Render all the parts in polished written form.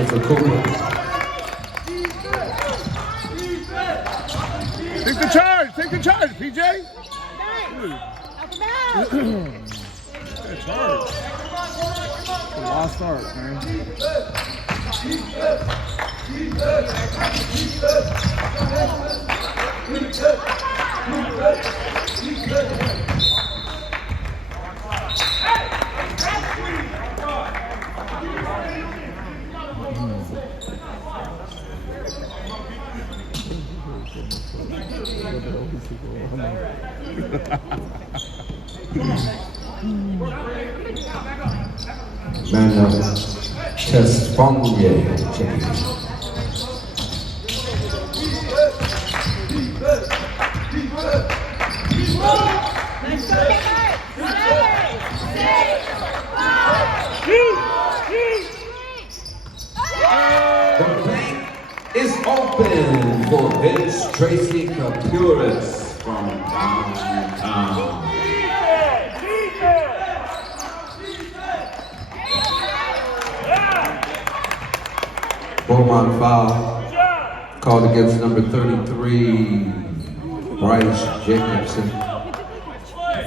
For Cooper. Take the charge, PJ. That's hard. It's a lost start, man. Chest Fonye. The bank is open for Vince Tracy Capuris from downtown. Beaumont foul called against number 33, Bryce Jacobson.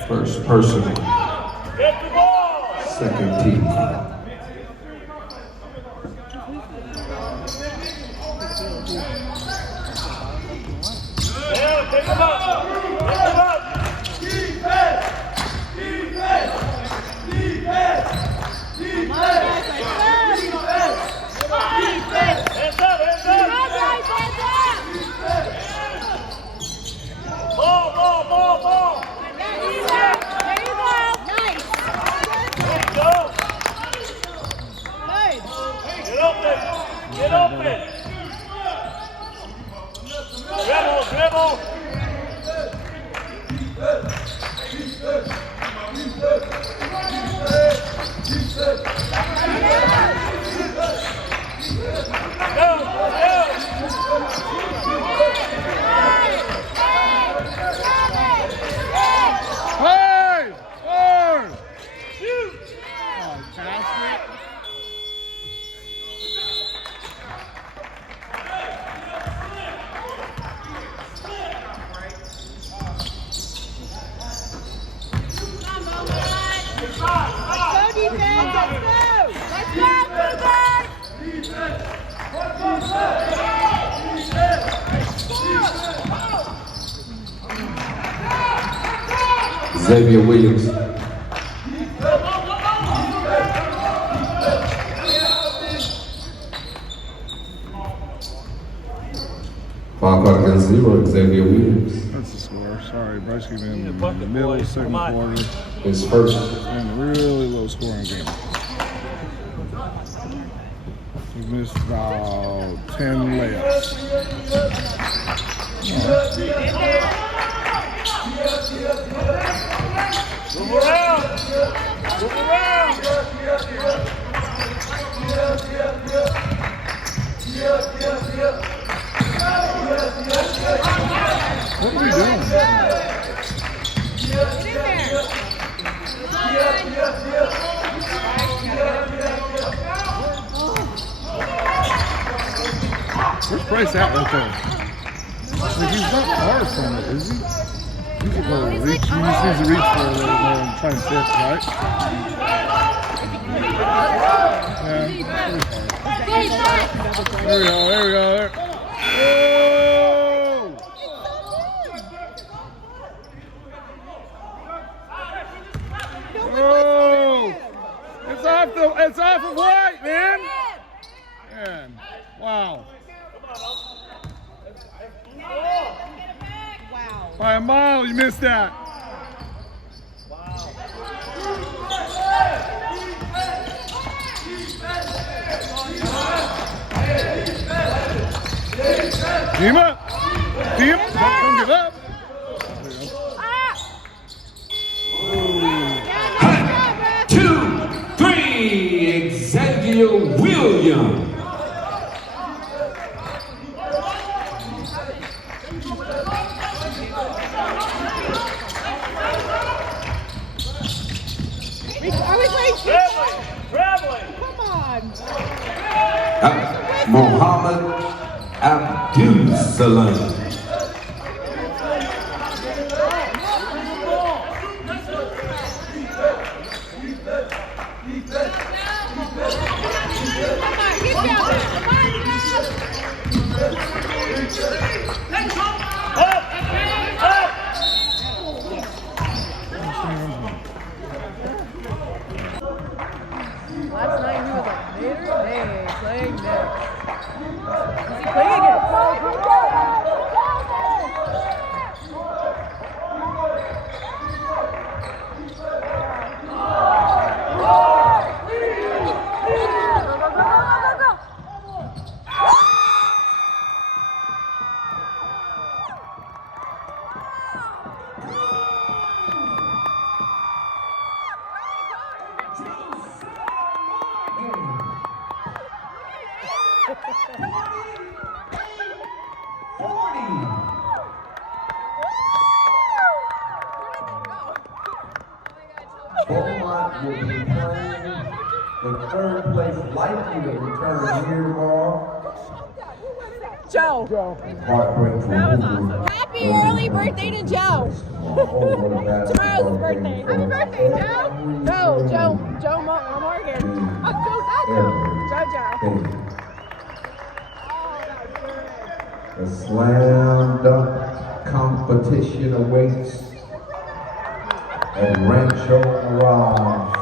First personal, second team foul. Pick him up! Defense! Hands up! Ball! There you go. Nice. There you go. Nice. Get open! Dribble! Xavier Williams. Foul caught against 0, Xavier Williams. That's the score. Sorry, Bryce came in the middle, second quarter. His first. And a really low scoring game. He missed about 10 layups. Move around! What are we doing? Where's Bryce at right there? He's not far from it, is he? He just needs to reach for a little more and try and fit, right? Yeah, there we go. Oh! It's off of White, man! Man, wow. By a mile, you missed that. Wow. Team up. Team. Don't give up. Cut. 2, 3. Xavier Williams. Are we playing Traveling. Come on. Mohammed Abdul Salam. Last night he was like, later, hey, playing next. Is he playing again? Beaumont will be playing the third place likely to return here tomorrow. Joe. Heartbreak for Hoover. Happy early birthday to Joe. Tomorrow's his birthday. Happy birthday, Joe. Joe Morgan. Joe. The slam dunk competition awaits at Rancho Mirage.